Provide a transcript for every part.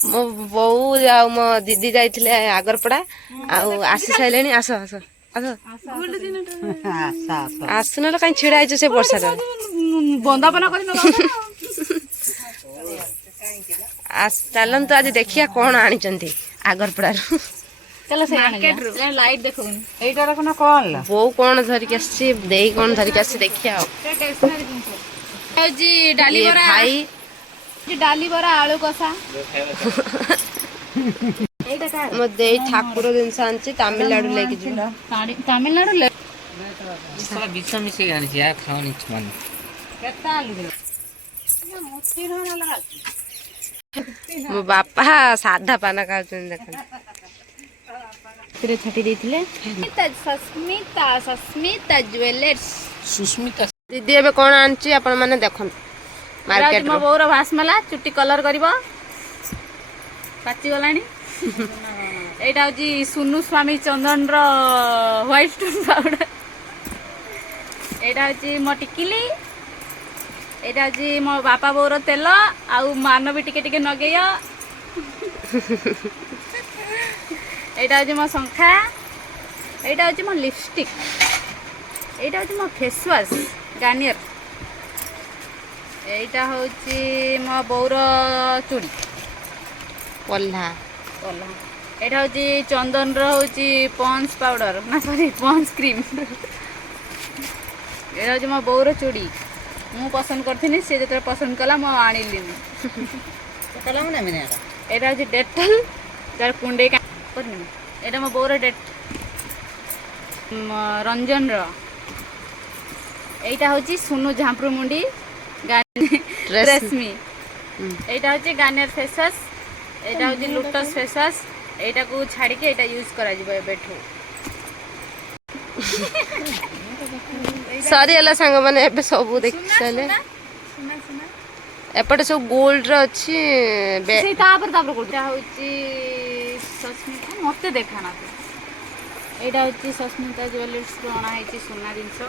मो बो आ मो दीदी जाइथिले आगरपड़ा आसी साइलेनी आस आस आस आसुन कहीं छिड़ा आइछ से वर्षा बंदापना चलन तो आज देखिया कौन आनी आगरपड़ा चलो से मार्केट रो लाइट देखो एटार कोन कॉल बो कौन धरिक आसी देई कौन धरिक आसी देखिया स्टेशनरी जिंस जी डाली बरा भाई जी डाली बरा आलू कसा एटा का मो देई ठाकुर दिन सांची तमिलनाडु लेके जी तमिलनाडु ले सारा बीच में से आनी या खाओनी मन केता आलू दे मोती रहना लगा मो बापा साधा पाना खाउछन देखन फिर छटी देथिले सस्मिता सस्मिता ज्वेलर्स सुस्मिता दीदी एबे कोन आनची अपन माने देखन मार्केट मो बोर भासमला चुट्टी कलर करिवो पाची गलानी एटा होजी सुनु स्वामी चंदन रो व्हाइट स्टोन पाउडर एटा होजी मो टिकिली एटा होजी मो बापा बोर तेल आउ मान भी टिके टिके नगेय एटा होजी मो संखा एटा होजी मो लिपस्टिक एटा होजी मो फेस वॉश गार्नियर एटा होची मो बोर चूड़ी पल्ला पल्ला एटा होची चंदन रो होची पॉन्स पाउडर ना सॉरी पॉन्स क्रीम एटा होची मो बोर चूड़ी मु पसंद करथिनी से जेते पसंद कला मो आनिलिनी कला मने मने एटा होची डेटल तार कुंडे का करनी एटा मो बोर डेट रंजन रो एटा होची सुनु झांपरू मुंडी रेशमी एटा होची गार्नियर फेस वॉश एटा होची लोटस फेस वॉश एटा को छाड़ी के एटा यूज करा जिवो बेठो सरी हला संग माने एबे सब देख साले एपटे सब गोल्ड रो अछि से तापर कोटा होची सस्मिता मते देखाना एटा होची सस्मिता ज्वेलर्स रो अना हेची सोना जिंसो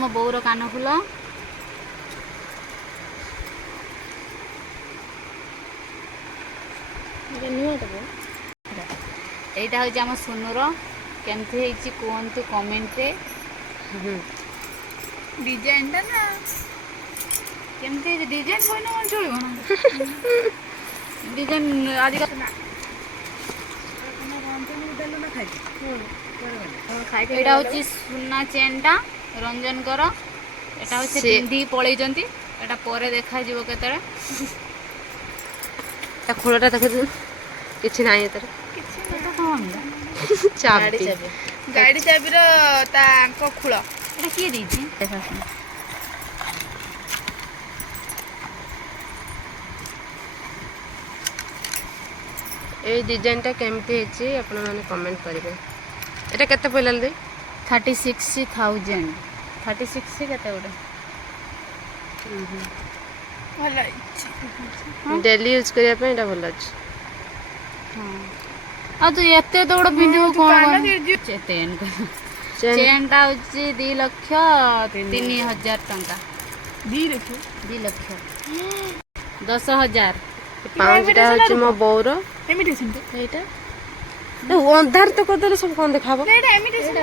मो बोर कान फुल एटा होची हम सुनुर केमथि हेची कोंतु कमेंट रे डिजाइन ना केमथि डिजाइन कोइ न चलिबो ना डिजाइन आज का ना एटा होची सुना चेनटा रंजन कर एटा होची पिंदी पळै जंती एटा परे देखा जीवो केतरे ता खोलटा तक किछि नाही एतर किछि तो कोन चाबी गाड़ी चाबी रो ता अंको खुळ एटा की देछि देखा ए डिजाइन टा केमती हेछि अपन माने कमेंट करिवे एटा केते पइला दे 36,000 36 केते ओडे भलो अछि डेली यूज करिया पे एटा भलो अछि हां आ तो एते तोड़ पिंजो कोन चेन चेन टा होची 2 लाख 3000 टंका 2 लाख 10,000 पांचटा होची मो बोरो इमिटेशन एटा अंधार तो करदले सब कोन देखाबो एटा इमिटेशन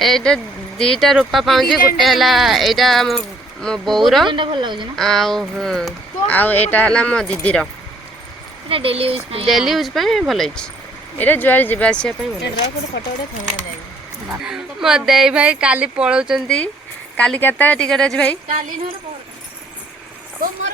एटा दीटा रूपा पाउजी गुटे हला एटा मो बोरो एटा भल लागो ना आउ हां आउ एटा हला मो दीदी रो एटा डेली यूज पे भलो अछि एटा जुआर जिबासिया पे भलो एटा को फोटो उठे थंगा जाई मो देई भाई काली पळौचंती काली केता टिकट अछि भाई काली नहर को मोर